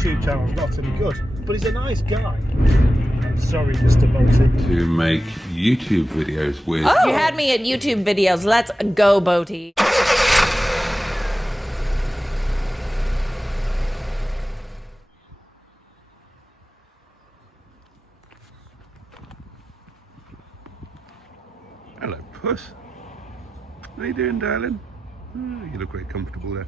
YouTube channel's not any good, but he's a nice guy. I'm sorry, Mr. Boaty. To make YouTube videos with. Oh, you had me at YouTube videos. Let's go, Boaty. Hello, Puss. How you doing, darling? Oh, you look very comfortable there.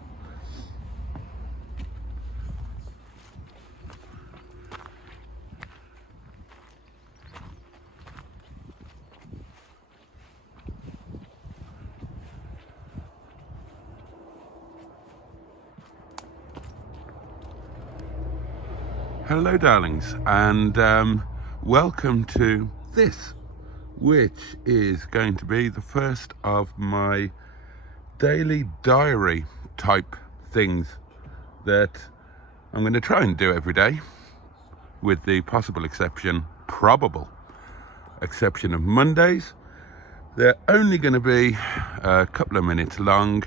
Hello, darlings, and welcome to this, which is going to be the first of my daily diary type things that I'm going to try and do every day, with the probable exception of Mondays. They're only going to be a couple of minutes long,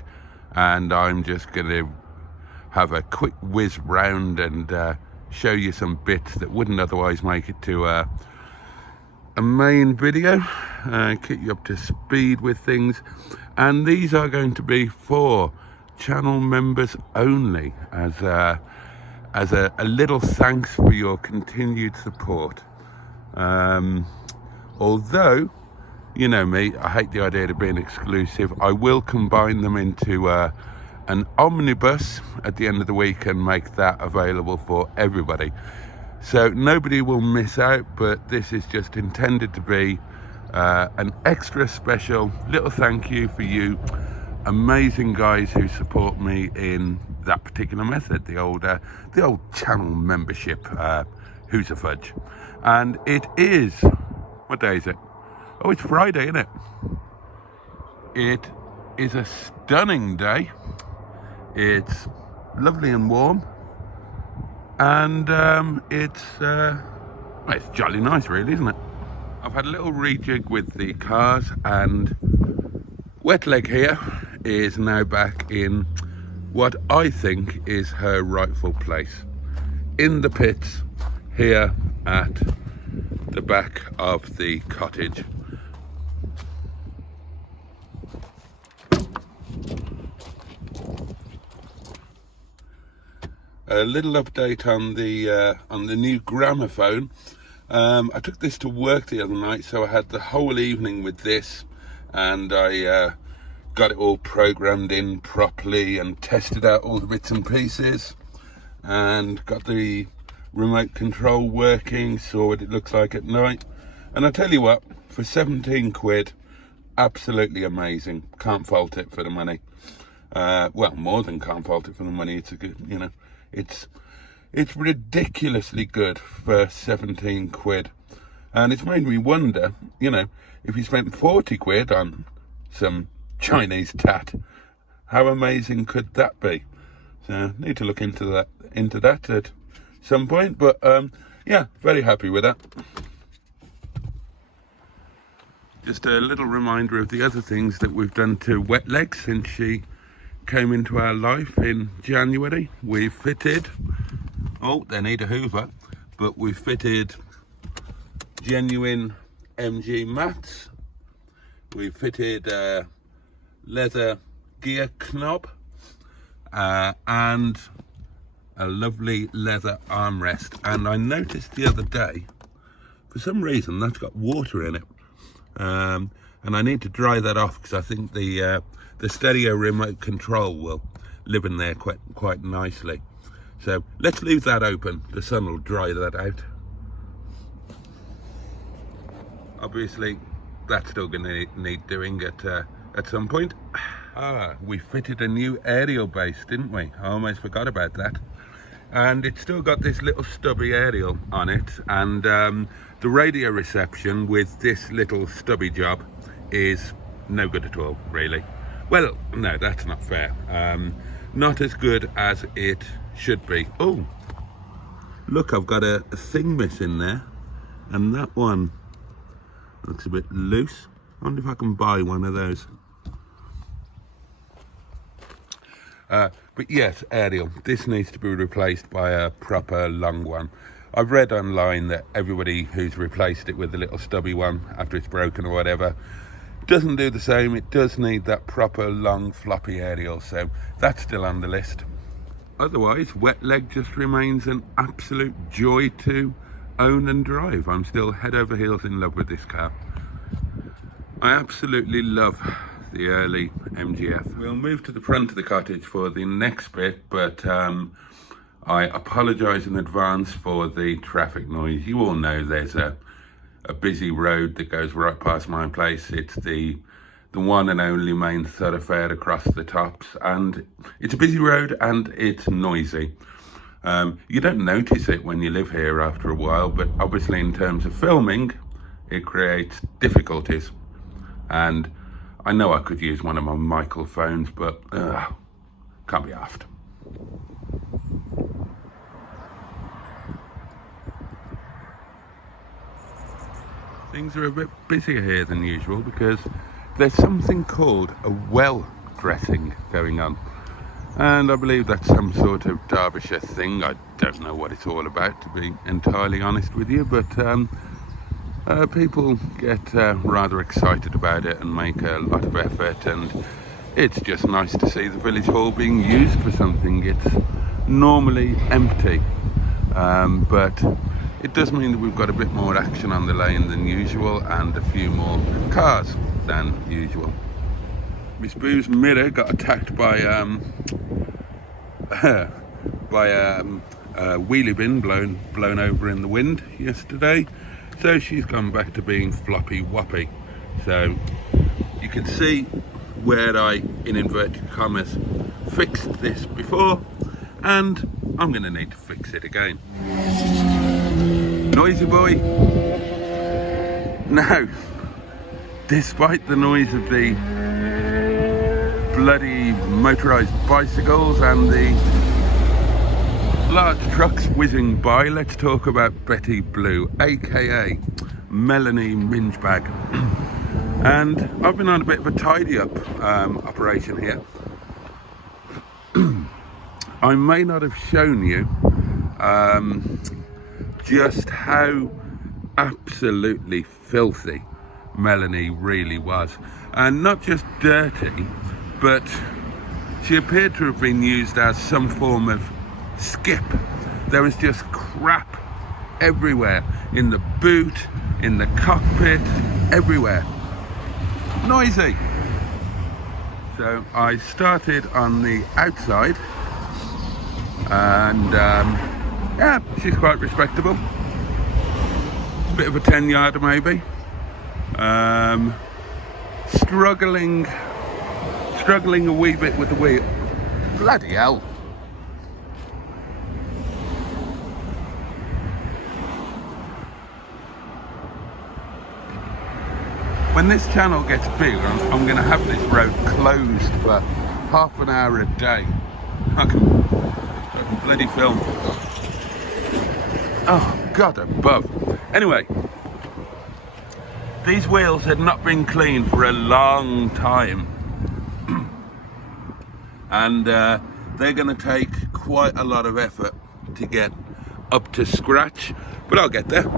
and I'm just going to have a quick whiz round and show you some bits that wouldn't otherwise make it to a main video, keep you up to speed with things. And these are going to be for channel members only, as a little thanks for your continued support. Although, you know me, I hate the idea of being exclusive. I will combine them into an omnibus at the end of the week and make that available for everybody. So nobody will miss out, but this is just intended to be an extra special little thank you for you amazing guys who support me in that particular method, the old channel membership, who's a fudge. And it is, what day is it? Oh, it's Friday, isn't it? It is a stunning day. It's lovely and warm, and it's jolly nice, really, isn't it? I've had a little rejig with the cars, and Wet Leg here is now back in what I think is her rightful place, in the pits here at the back of the cottage. A little update on the new gramophone. I took this to work the other night, so I had the whole evening with this, and I got it all programmed in properly and tested out all the bits and pieces, and got the remote control working, saw what it looks like at night. And I tell you what, for 17 quid, absolutely amazing. Can't fault it for the money. Well, more than can't fault it for the money. It's a good, you know, it's ridiculously good for 17 quid. And it's made me wonder, you know, if you spent 40 quid on some Chinese tat, how amazing could that be? So need to look into that at some point, but yeah, very happy with that. Just a little reminder of the other things that we've done to Wet Leg since she came into our life in January. We've fitted, they need a hoover, but we've fitted genuine MG mats. We've fitted leather gear knob and a lovely leather armrest. And I noticed the other day, for some reason, that's got water in it. And I need to dry that off, because I think the stereo remote control will live in there quite nicely. So let's leave that open. The sun will dry that out. Obviously, that's still going to need doing at some point. We fitted a new aerial base, didn't we? I almost forgot about that. And it's still got this little stubby aerial on it, and the radio reception with this little stubby job is no good at all, really. Well, no, that's not fair. Not as good as it should be. Oh, look, I've got a thing missing there, and that one looks a bit loose. I wonder if I can buy one of those. But yes, aerial, this needs to be replaced by a proper long one. I've read online that everybody who's replaced it with a little stubby one after it's broken or whatever doesn't do the same. It does need that proper long floppy aerial, so that's still on the list. Otherwise, wet leg just remains an absolute joy to own and drive. I'm still head over heels in love with this car. I absolutely love the early MGF. We'll move to the front of the cottage for the next bit, but I apologise in advance for the traffic noise. You all know there's a busy road that goes right past my place. It's the one and only main thoroughfare across the tops, and it's a busy road and it's noisy. You don't notice it when you live here after a while, but obviously in terms of filming, it creates difficulties. And I know I could use one of my Michael phones, but can't be asked. Things are a bit busier here than usual because there's something called a well dressing going on. And I believe that's some sort of Derbyshire thing. I don't know what it's all about, to be entirely honest with you, but people get rather excited about it and make a lot of effort, and it's just nice to see the village hall being used for something. It's normally empty, but it does mean that we've got a bit more action on the lane than usual and a few more cars than usual. Miss Boo's mirror got attacked by a wheelie bin blown over in the wind yesterday, so she's gone back to being floppy whoppy. So you can see where I, in inverted commas, fixed this before, and I'm going to need to fix it again. Noisy boy. Now, despite the noise of the bloody motorised bicycles and the large trucks whizzing by, let's talk about Betty Blue, aka Melanie Mingebag. And I've been on a bit of a tidy up operation here. I may not have shown you just how absolutely filthy Melanie really was, and not just dirty, but she appeared to have been used as some form of skip. There was just crap everywhere, in the boot, in the cockpit, everywhere. Noisy. So I started on the outside, and yeah, she's quite respectable. Bit of a 10-yarder maybe. Struggling a wee bit with the wheel. Bloody hell. When this channel gets big, I'm going to have this road closed for half an hour a day. I can bloody film. Oh, God above. Anyway, these wheels had not been cleaned for a long time. And they're going to take quite a lot of effort to get up to scratch, but I'll get there.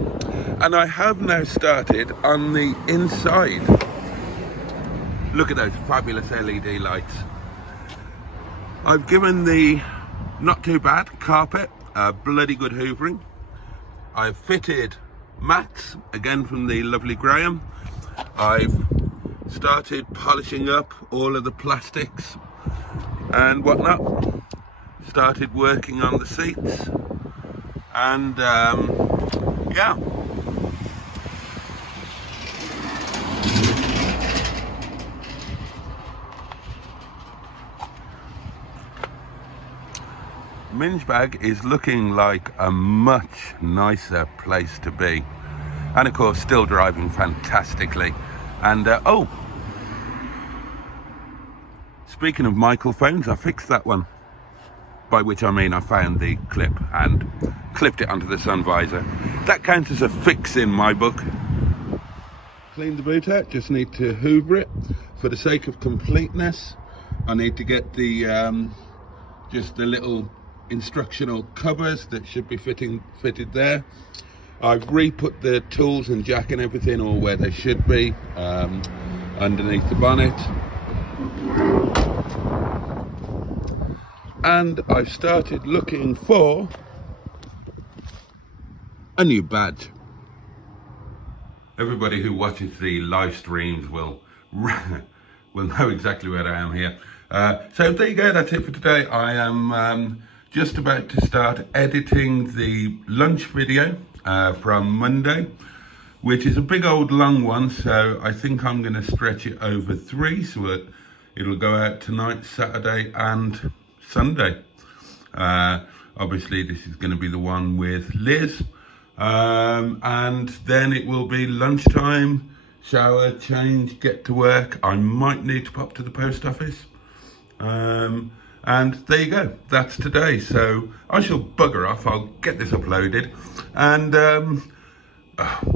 And I have now started on the inside. Look at those fabulous LED lights. I've given the not too bad carpet a bloody good hoovering. I've fitted mats, again from the lovely Graham. I've started polishing up all of the plastics and whatnot. Started working on the seats, and yeah. Mingebag is looking like a much nicer place to be, and of course still driving fantastically. And oh, speaking of Michael phones, I fixed that one, by which I mean I found the clip and clipped it onto the sun visor. That counts as a fix in my book. Clean the boot out, just need to hoover it. For the sake of completeness, I need to get the just the little instructional covers that should be fitted there. I've re-put the tools and jack and everything all where they should be, underneath the bonnet. And I've started looking for a new badge. Everybody who watches the live streams will know exactly where I am here. So there you go, that's it for today. I am just about to start editing the lunch video from Monday, which is a big old long one, so I think I'm going to stretch it over 3, so that it'll go out tonight, Saturday and Sunday. Obviously this is going to be the one with Liz, and then it will be lunchtime, shower, change, get to work. I might need to pop to the post office, and there you go, that's today. So I shall bugger off, I'll get this uploaded, and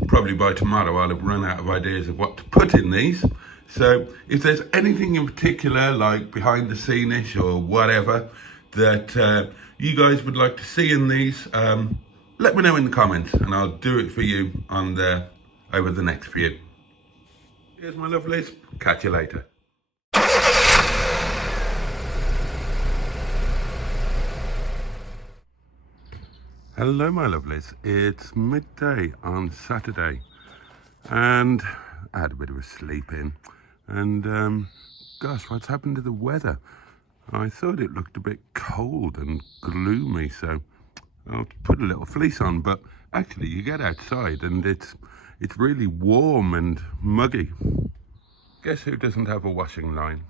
probably by tomorrow I'll have run out of ideas of what to put in these. So if there's anything in particular, like behind the scene-ish or whatever, that you guys would like to see in these, let me know in the comments and I'll do it for you on over the next few. Here's my lovelies, catch you later. Hello my lovelies, it's midday on Saturday and I had a bit of a sleep in, and gosh, what's happened to the weather? I thought it looked a bit cold and gloomy, so I'll put a little fleece on, but actually you get outside and it's really warm and muggy. Guess who doesn't have a washing line?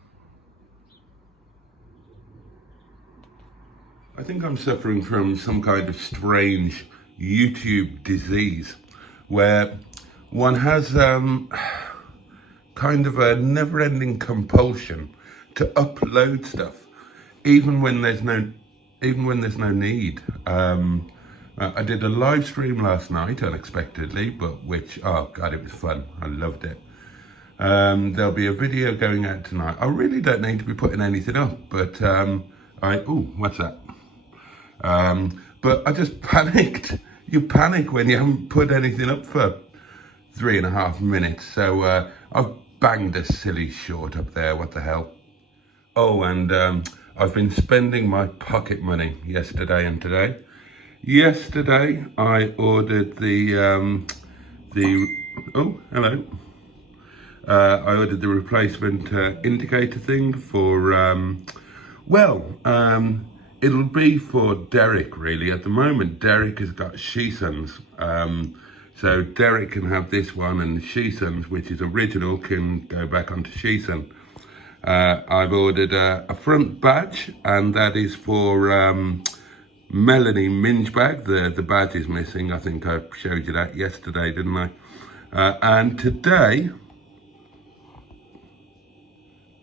I think I'm suffering from some kind of strange YouTube disease where one has kind of a never-ending compulsion to upload stuff, even when there's no need. I did a live stream last night unexpectedly, but which, oh god, it was fun. I loved it. There'll be a video going out tonight. I really don't need to be putting anything up, but what's that? But I just panicked. You panic when you haven't put anything up for 3.5 minutes. So I've banged a silly short up there. What the hell? Oh, and I've been spending my pocket money yesterday and today. Yesterday I ordered oh, hello. I ordered the replacement indicator thing for, it'll be for Derek really. At the moment, Derek has got Sheesons. So Derek can have this one, and Sheesons, which is original, can go back onto Sheeson. I've ordered a front badge, and that is for Melanie Minge Bag. The badge is missing. I think I showed you that yesterday, didn't I? And today,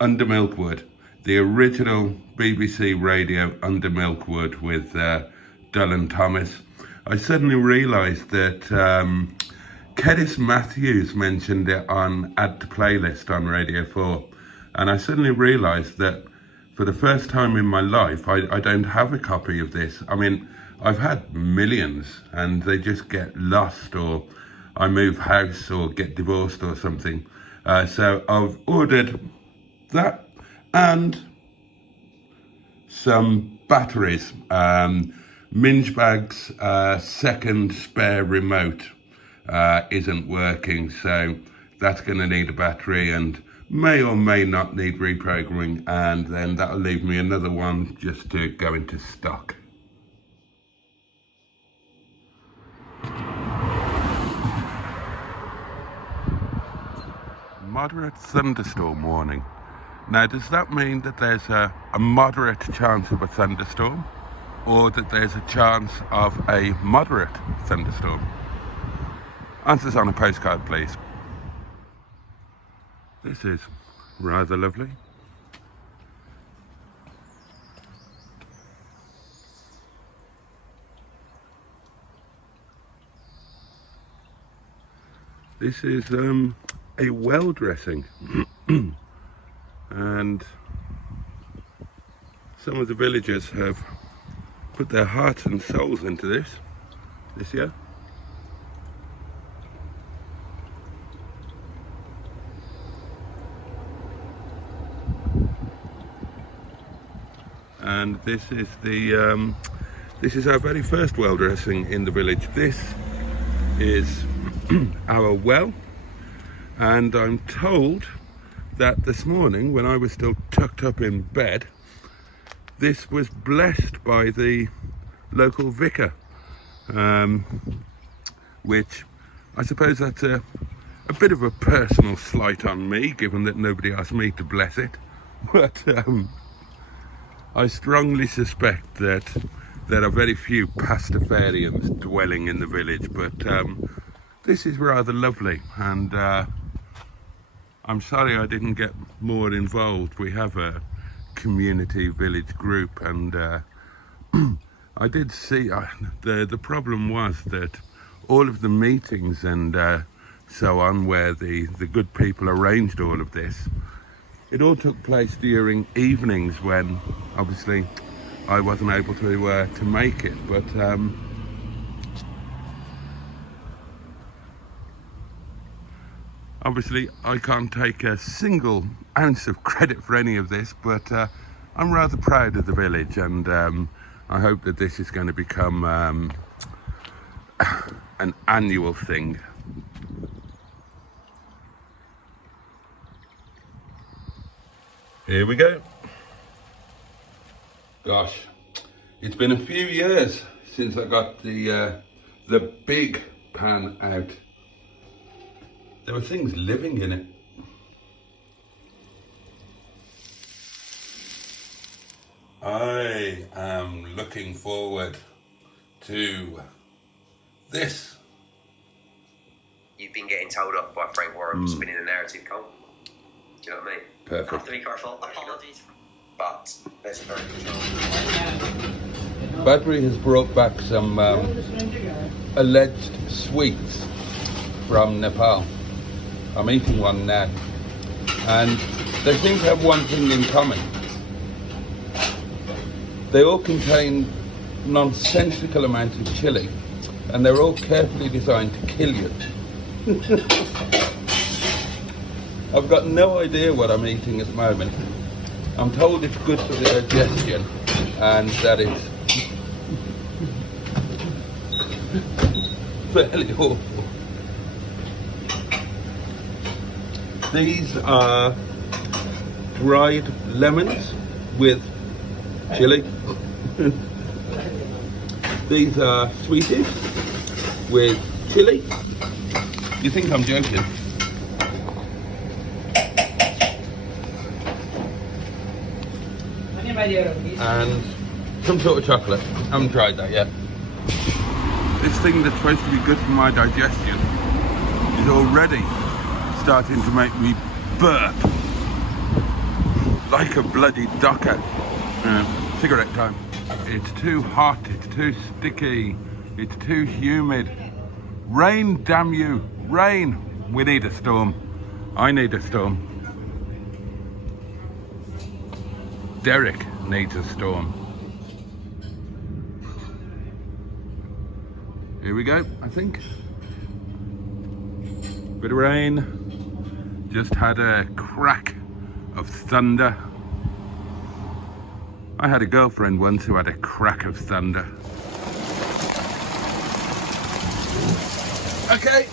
Under Milkwood, the original BBC radio Under Milkwood with Dylan Thomas. I suddenly realised that Kedis Matthews mentioned it on Add to Playlist on Radio 4. And I suddenly realised that for the first time in my life, I don't have a copy of this. I mean, I've had millions and they just get lost, or I move house or get divorced or something. So I've ordered that and some batteries. Minge Bag's second spare remote isn't working, so that's going to need a battery and may or may not need reprogramming, and then that'll leave me another one just to go into stock. Moderate thunderstorm warning. Now, does that mean that there's a moderate chance of a thunderstorm, or that there's a chance of a moderate thunderstorm? Answers on a postcard, please. This is rather lovely. This is a well dressing and some of the villagers have put their hearts and souls into this year. And this is our very first well dressing in the village. This is our well, and I'm told that this morning, when I was still tucked up in bed, this was blessed by the local vicar, which I suppose that's a bit of a personal slight on me, given that nobody asked me to bless it. But I strongly suspect that there are very few pastafarians dwelling in the village, but this is rather lovely, and I'm sorry I didn't get more involved. We have a community village group, and I did see the problem was that all of the meetings and so on, where the good people arranged all of this, it all took place during evenings when obviously I wasn't able to make it. But obviously I can't take a single ounce of credit for any of this, but I'm rather proud of the village, and I hope that this is going to become an annual thing. Here we go. Gosh, it's been a few years since I got the big pan out. There were things living in it. I am looking forward to this. You've been getting told off by Frank Warren for spinning a narrative, Cole. Do you know what I mean? Perfect. I have to be careful. Apologies. But there's a very good chance. Boaty has brought back some alleged sweets from Nepal. I'm eating one now, and they seem to have one thing in common. They all contain nonsensical amounts of chili, and they're all carefully designed to kill you. I've got no idea what I'm eating at the moment. I'm told it's good for the digestion, and that it's fairly awful. These are dried lemons with chili. These are sweeties with chili. You think I'm joking? And some sort of chocolate. I haven't tried that yet. This thing that's supposed to be good for my digestion is already starting to make me burp like a bloody docker. Cigarette time. It's too hot, it's too sticky, it's too humid. Rain, damn you, rain. We need a storm. I need a storm. Derek needs a storm. Here we go, I think. Bit of rain. Just had a crack of thunder. I had a girlfriend once who had a crack of thunder. Okay.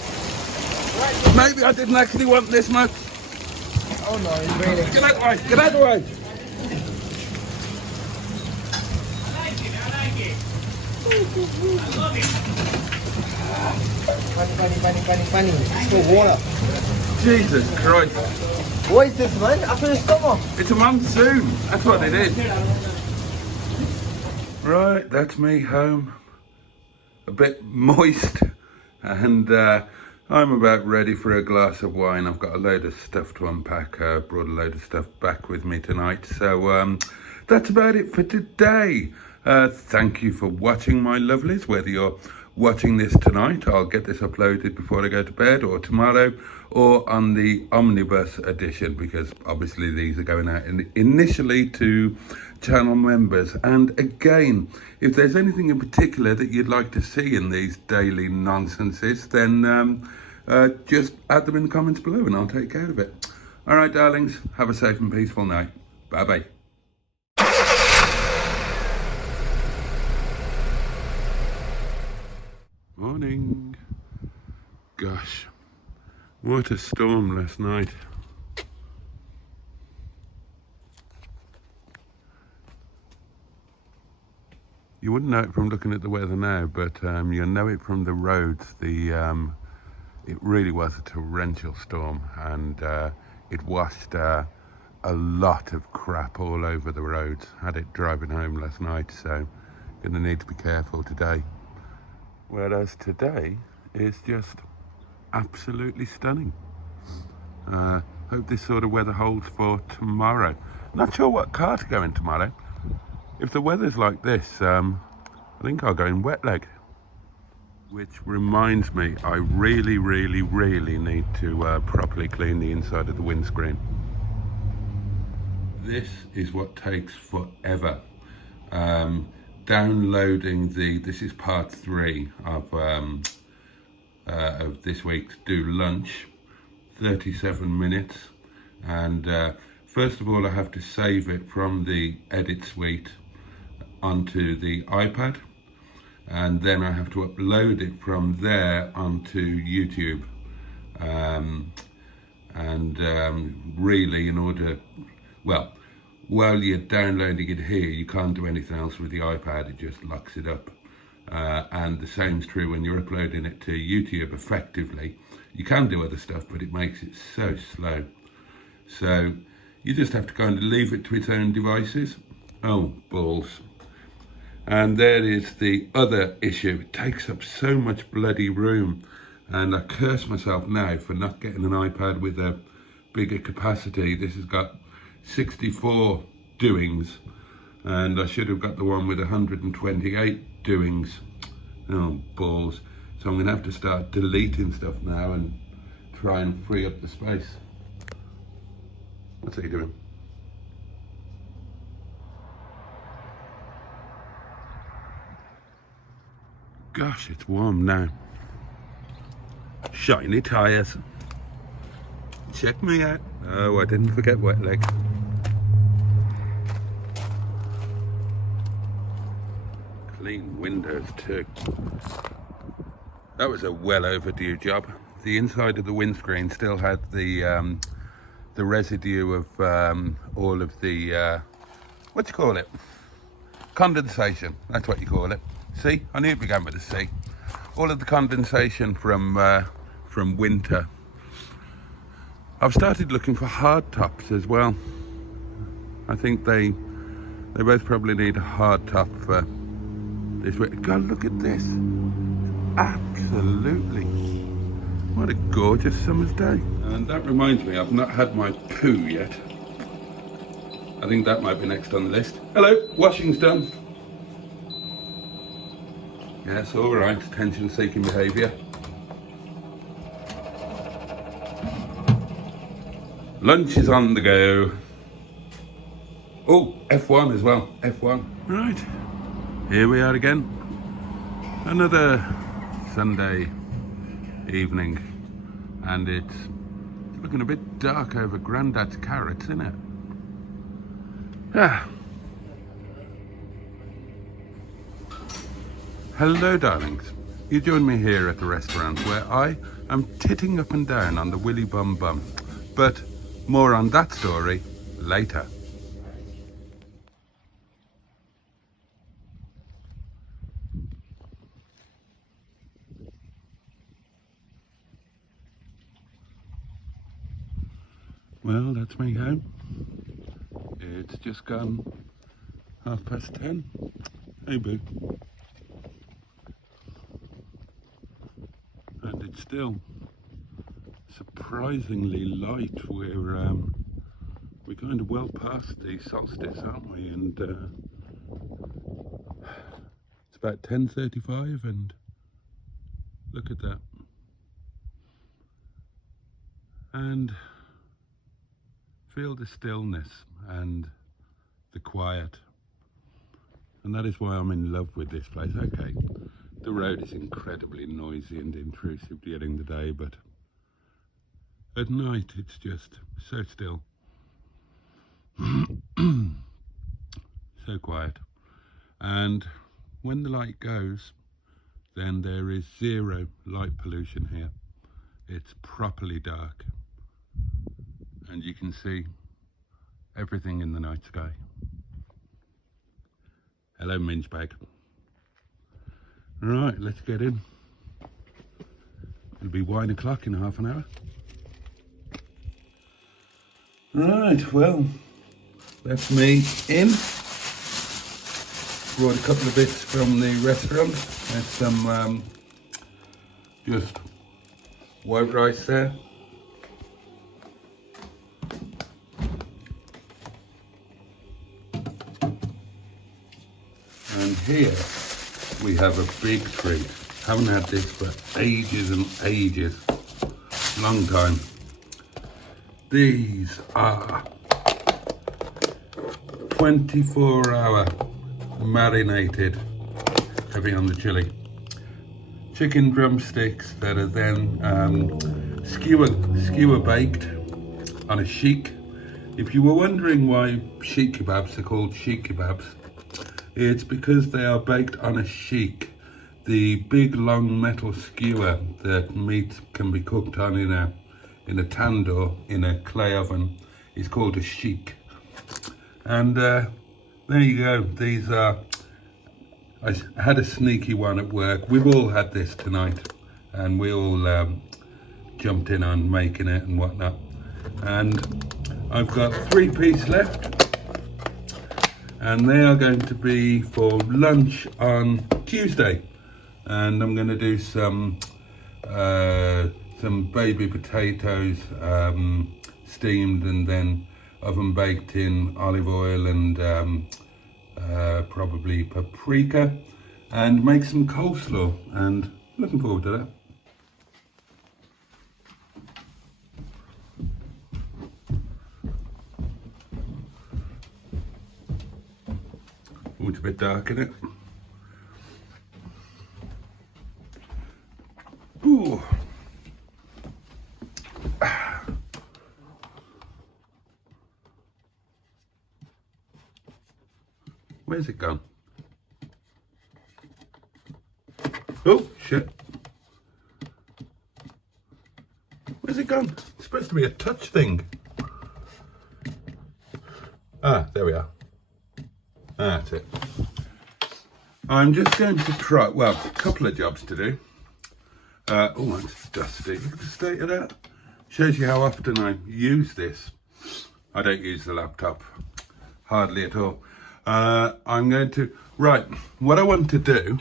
Maybe I didn't actually want this much. Oh no, it's raining. Get out of the way, get out of the way. Funny. It's the water. Jesus Christ. What is this, man? After the summer. It's a monsoon. That's what it is. Right, that's me home. A bit moist. And I'm about ready for a glass of wine. I've got a load of stuff to unpack. Brought a load of stuff back with me tonight. So that's about it for today. Thank you for watching, my lovelies, whether you're watching this tonight, I'll get this uploaded before I go to bed, or tomorrow, or on the omnibus edition, because obviously these are going out initially to channel members. And again, if there's anything in particular that you'd like to see in these daily nonsenses, then just add them in the comments below and I'll take care of it. All right, darlings, have a safe and peaceful night. Bye-bye. Morning. Gosh, what a storm last night. You wouldn't know it from looking at the weather now, but you'll know it from the roads. It really was a torrential storm, and it washed a lot of crap all over the roads. Had it driving home last night, so gonna need to be careful today. Whereas today is just absolutely stunning. Hope this sort of weather holds for tomorrow. Not sure what car to go in tomorrow. If the weather's like this, I think I'll go in wet leg. Which reminds me, I really need to properly clean the inside of the windscreen. This is what takes forever. Downloading this is part 3 of this week's Do Lunch, 37 minutes. And first of all, I have to save it from the edit suite onto the iPad. And then I have to upload it from there onto YouTube. Really, in order, well, while you're downloading it here, you can't do anything else with the iPad, it just locks it up. And the same's true when you're uploading it to YouTube effectively. You can do other stuff, but it makes it so slow. So you just have to kind of leave it to its own devices. Oh, balls. And there is the other issue. It takes up so much bloody room. And I curse myself now for not getting an iPad with a bigger capacity. This has got 64 doings, and I should have got the one with 128 doings. Oh, balls. So I'm going to have to start deleting stuff now and try and free up the space. What's he doing? Gosh, it's warm now. Shiny tyres. Check me out. Oh, I didn't forget wet leg. Clean windows too. That was a well overdue job. The inside of the windscreen still had the residue of all of the what do you call it? Condensation. That's what you call it. See, I knew it began with a C. All of the condensation from winter. I've started looking for hard tops as well. I think they both probably need a hard top for this week. God, look at this. Absolutely. What a gorgeous summer's day. And that reminds me, I've not had my poo yet. I think that might be next on the list. Hello, washing's done. Yes, all right, attention-seeking behaviour. Lunch is on the go. Oh, F1 as well, F1. Right, here we are again. Another Sunday evening. And it's looking a bit dark over Grandad's carrots, isn't it? Ah. Hello, darlings. You join me here at the restaurant where I am titting up and down on the Willy Bum Bum. But more on that story later. Well, that's me home. It's just gone 10:30. Hey, boo. And it's still surprisingly light. We're kind of well past the solstice, aren't we? And it's about 10:35, and Look at that. And feel the stillness and the quiet. And that is why I'm in love with this place. Okay, the road is incredibly noisy and intrusive during the day, but at night it's just so still. So quiet. And when the light goes, then there is zero light pollution here. It's properly dark. And you can see everything in the night sky. Hello, Minge Bag. Right, let's get in. It'll be wine o'clock in half an hour. Right, well, that's me in. Brought a couple of bits from the restaurant. There's some just white rice there. And here we have a big treat. Haven't had this for ages and ages. Long time. These are 24-hour marinated, heavy on the chili, chicken drumsticks that are then skewer baked on a sheik. If you were wondering why sheik kebabs are called sheik kebabs, it's because they are baked on a sheik, the big long metal skewer that meat can be cooked on in a tandoor, in a clay oven, is called a sheik. And there you go. These are, I had a sneaky one at work. We've all had this tonight, and we all jumped in on making it and whatnot. And I've got 3-piece left, and they are going to be for lunch on Tuesday. And I'm going to do some baby potatoes steamed and then oven baked in olive oil and probably paprika, and make some coleslaw, and looking forward to that. Oh, it's a bit dark, isn't it? Ooh. Where's it gone? Oh, shit. Where's it gone? It's supposed to be a touch thing. Ah, there we are. That's it. I'm just going to try, well, a couple of jobs to do. Oh, it's dusty. Look at the state of that. Shows you how often I use this. I don't use the laptop. Hardly at all. I'm going to, right, what I want to do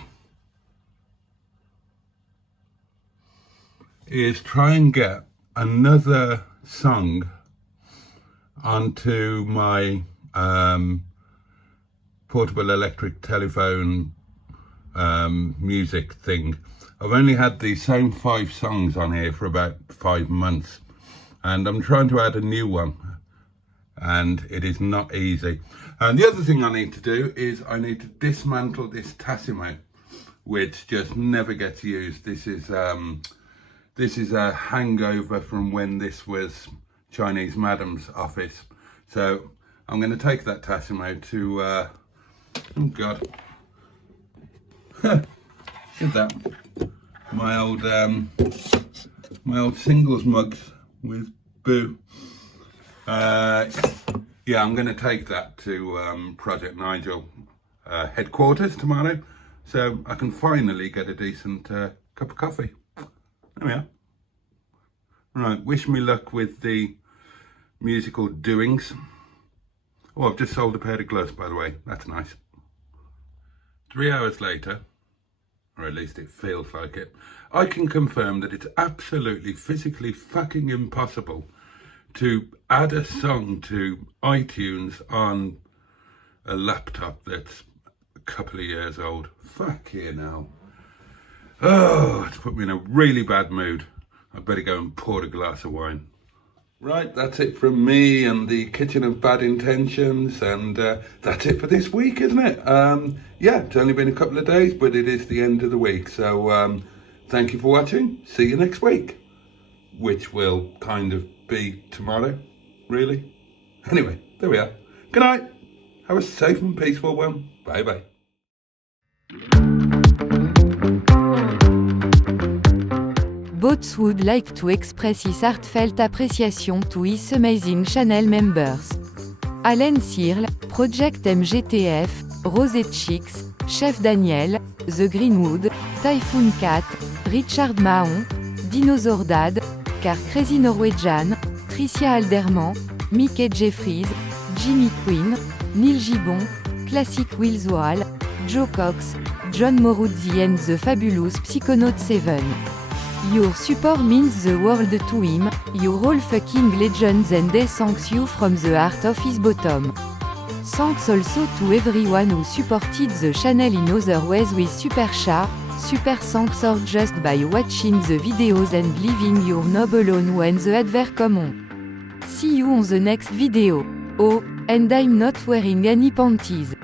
is try and get another song onto my portable electric telephone music thing. I've only had the same 5 songs on here for about 5 months, and I'm trying to add a new one, and it is not easy. And the other thing I need to do is I need to dismantle this Tassimo, which just never gets used. This is a hangover from when this was Chinese Madam's office. So I'm going to take that Tassimo to, oh God, look at that, my old singles mugs with Boo. Yeah, I'm going to take that to Project Nigel headquarters tomorrow, so I can finally get a decent cup of coffee. There we are. Right, wish me luck with the musical doings. Oh, I've just sold a pair of gloves, by the way. That's nice. 3 hours later, or at least it feels like it, I can confirm that it's absolutely physically fucking impossible to add a song to iTunes on a laptop that's a couple of years old. Fuck you now. Oh, it's put me in a really bad mood. I better go and pour a glass of wine. Right, that's it from me and the Kitchen of Bad Intentions, and that's it for this week, isn't it? Yeah, it's only been a couple of days, but it is the end of the week. So thank you for watching. See you next week, which will kind of be tomorrow, really. Anyway, there we are. Good night. Have a safe and peaceful one. Bye-bye. Boats would like to express his heartfelt appreciation to his amazing channel members. Alan Searle, Project MGTF, Rosette Chicks, Chef Daniel, The Greenwood, Typhoon Cat, Richard Mahon, Dinosaur Dad, Car Crazy Norwegian, Tricia Alderman, Mickey Jeffries, Jimmy Quinn, Neil Gibbon, Classic Willswall, Joe Cox, John Moruzzi and the Fabulous Psychonaut 7. Your support means the world to him, you're all fucking legends and he thanks you from the heart of his bottom. Thanks also to everyone who supported the channel in other ways with super chat, super thanks or just by watching the videos and leaving your knob alone when the advert come on. See you on the next video. Oh, and I'm not wearing any panties.